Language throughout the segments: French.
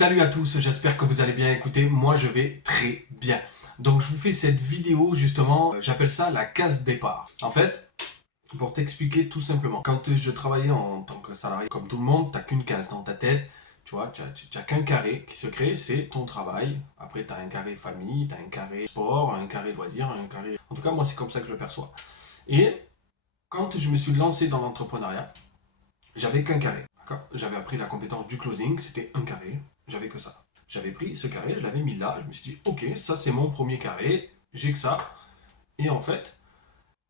Salut à tous, j'espère que vous allez bien. Écoutez, moi je vais très bien. Donc je vous fais cette vidéo justement, j'appelle ça la case départ. En fait, pour t'expliquer tout simplement, quand je travaillais en tant que salarié, comme tout le monde, t'as qu'une case dans ta tête, tu vois, t'as qu'un carré qui se crée, c'est ton travail. Après t'as un carré famille, t'as un carré sport, un carré loisir, un carré... En tout cas moi c'est comme ça que je le perçois. Et quand je me suis lancé dans l'entrepreneuriat, j'avais qu'un carré. J'avais appris la compétence du closing, c'était un carré, j'avais que ça. J'avais pris ce carré, je l'avais mis là, je me suis dit, ok, ça c'est mon premier carré, j'ai que ça. Et en fait,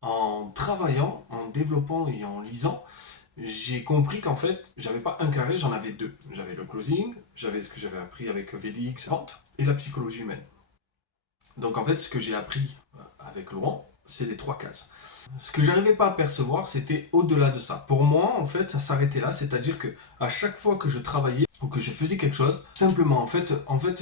en travaillant, en développant et en lisant, j'ai compris qu'en fait, j'avais pas un carré, j'en avais deux. J'avais le closing, j'avais ce que j'avais appris avec VDX vente et la psychologie humaine. Donc en fait, ce que j'ai appris avec Laurent, c'est les trois cases. Ce que j'arrivais pas à percevoir, c'était au-delà de ça. Pour moi, en fait, ça s'arrêtait là, c'est-à-dire que à chaque fois que je travaillais ou que je faisais quelque chose, simplement, en fait,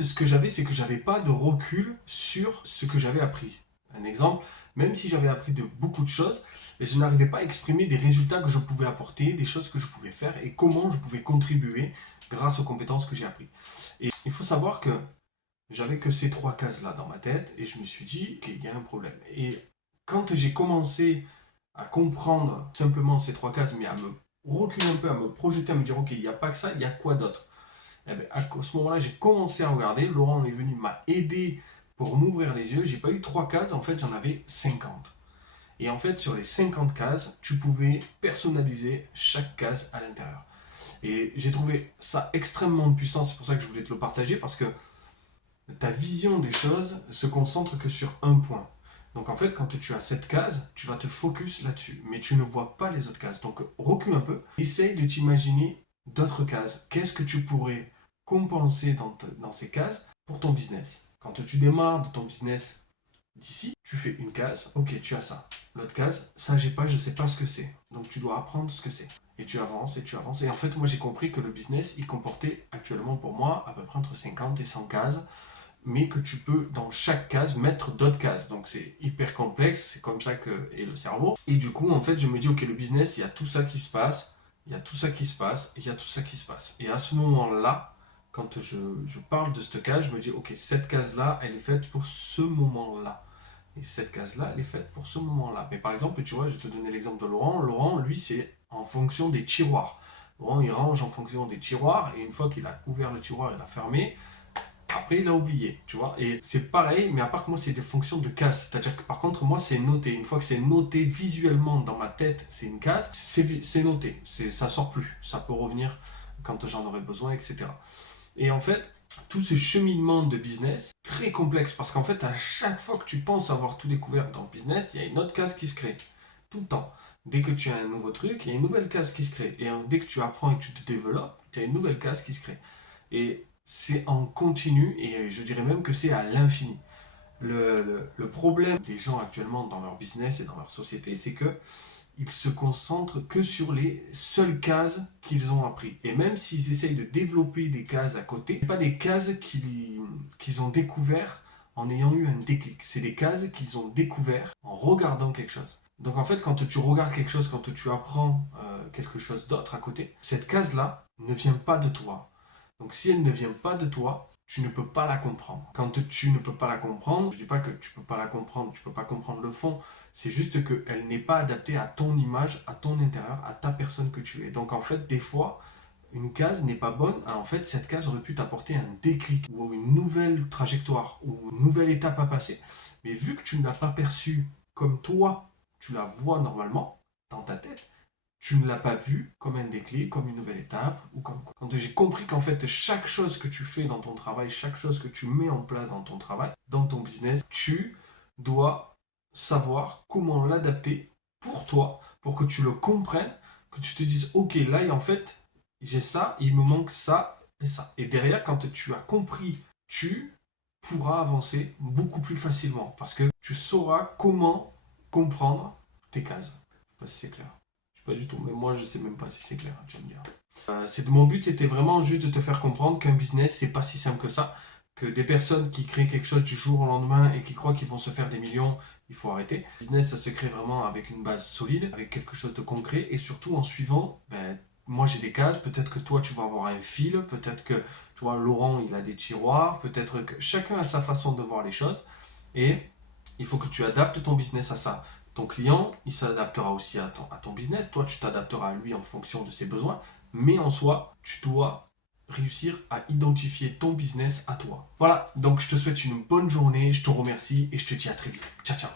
ce que j'avais, c'est que j'avais pas de recul sur ce que j'avais appris. Un exemple, même si j'avais appris de beaucoup de choses, je n'arrivais pas à exprimer des résultats que je pouvais apporter, des choses que je pouvais faire et comment je pouvais contribuer grâce aux compétences que j'ai apprises. Et il faut savoir que j'avais que ces trois cases-là dans ma tête et je me suis dit qu'il y a un problème. Et quand j'ai commencé à comprendre simplement ces trois cases, mais à me reculer un peu, à me projeter, à me dire ok, il n'y a pas que ça, il y a quoi d'autre. Et bien, à ce moment-là, j'ai commencé à regarder. Laurent est venu, m'a aidé pour m'ouvrir les yeux. J'ai pas eu trois cases, en fait, j'en avais 50. Et en fait, sur les 50 cases, tu pouvais personnaliser chaque case à l'intérieur. Et j'ai trouvé ça extrêmement puissant, c'est pour ça que je voulais te le partager, parce que ta vision des choses se concentre que sur un point. Donc en fait, quand tu as cette case, tu vas te focus là-dessus, mais tu ne vois pas les autres cases. Donc recule un peu, essaye de t'imaginer d'autres cases. Qu'est-ce que tu pourrais compenser dans ces cases pour ton business? Quand tu démarres de ton business d'ici, tu fais une case, ok, tu as ça. L'autre case, ça j'ai pas, je sais pas ce que c'est. Donc tu dois apprendre ce que c'est. Et tu avances et tu avances. Et en fait, moi j'ai compris que le business, il comportait actuellement pour moi à peu près entre 50 et 100 cases, mais que tu peux dans chaque case mettre d'autres cases. Donc c'est hyper complexe, c'est comme ça que est le cerveau. Et du coup, en fait, je me dis, ok, le business, il y a tout ça qui se passe, il y a tout ça qui se passe, il y a tout ça qui se passe. Et à ce moment-là, quand je parle de cette case, je me dis, ok, cette case-là, elle est faite pour ce moment-là. Et cette case-là, elle est faite pour ce moment-là. Mais par exemple, tu vois, je vais te donner l'exemple de Laurent. Laurent, lui, c'est en fonction des tiroirs. Laurent, il range en fonction des tiroirs, et une fois qu'il a ouvert le tiroir et l'a fermé, après, il a oublié, tu vois. Et c'est pareil, mais à part que moi, c'est des fonctions de case. C'est-à-dire que par contre, moi, c'est noté. Une fois que c'est noté visuellement dans ma tête, c'est une case, c'est noté. Ça sort plus. Ça peut revenir quand j'en aurai besoin, etc. Et en fait, tout ce cheminement de business, très complexe, parce qu'en fait, à chaque fois que tu penses avoir tout découvert dans le business, il y a une autre case qui se crée. Tout le temps. Dès que tu as un nouveau truc, il y a une nouvelle case qui se crée. Et dès que tu apprends et que tu te développes, tu as une nouvelle case qui se crée. Et c'est en continu, et je dirais même que c'est à l'infini. Le problème des gens actuellement dans leur business et dans leur société, c'est que ils se concentrent que sur les seules cases qu'ils ont appris. Et même s'ils essayent de développer des cases à côté, ce pas des cases qu'ils ont découvert en ayant eu un déclic. C'est des cases qu'ils ont découvert en regardant quelque chose. Donc en fait, quand tu regardes quelque chose, quand tu apprends quelque chose d'autre à côté, cette case-là ne vient pas de toi. Donc si elle ne vient pas de toi, tu ne peux pas la comprendre. Quand tu ne peux pas la comprendre, je ne dis pas que tu ne peux pas la comprendre, tu ne peux pas comprendre le fond, c'est juste qu'elle n'est pas adaptée à ton image, à ton intérieur, à ta personne que tu es. Donc en fait, des fois, une case n'est pas bonne. En fait, cette case aurait pu t'apporter un déclic ou une nouvelle trajectoire ou une nouvelle étape à passer. Mais vu que tu ne l'as pas perçue comme toi, tu la vois normalement dans ta tête, tu ne l'as pas vu comme un déclic, comme une nouvelle étape, ou comme quoi. Quand j'ai compris qu'en fait, chaque chose que tu fais dans ton travail, chaque chose que tu mets en place dans ton travail, dans ton business, tu dois savoir comment l'adapter pour toi, pour que tu le comprennes, que tu te dises, ok, là, en fait, j'ai ça, il me manque ça et ça. Et derrière, quand tu as compris, tu pourras avancer beaucoup plus facilement, parce que tu sauras comment comprendre tes cases. Je sais pas si c'est clair. Pas du tout, mais moi je sais même pas si c'est clair, tu vas me dire. Mon but c'était vraiment juste de te faire comprendre qu'un business c'est pas si simple que ça, que des personnes qui créent quelque chose du jour au lendemain et qui croient qu'ils vont se faire des millions, il faut arrêter. Le business ça se crée vraiment avec une base solide, avec quelque chose de concret et surtout en suivant moi j'ai des cases, peut-être que toi tu vas avoir un fil, peut-être que tu vois Laurent il a des tiroirs, peut-être que chacun a sa façon de voir les choses et il faut que tu adaptes ton business à ça. Ton client, il s'adaptera aussi à ton business, toi tu t'adapteras à lui en fonction de ses besoins, mais en soi, tu dois réussir à identifier ton business à toi. Voilà, donc je te souhaite une bonne journée, je te remercie et je te dis à très vite. Ciao ciao.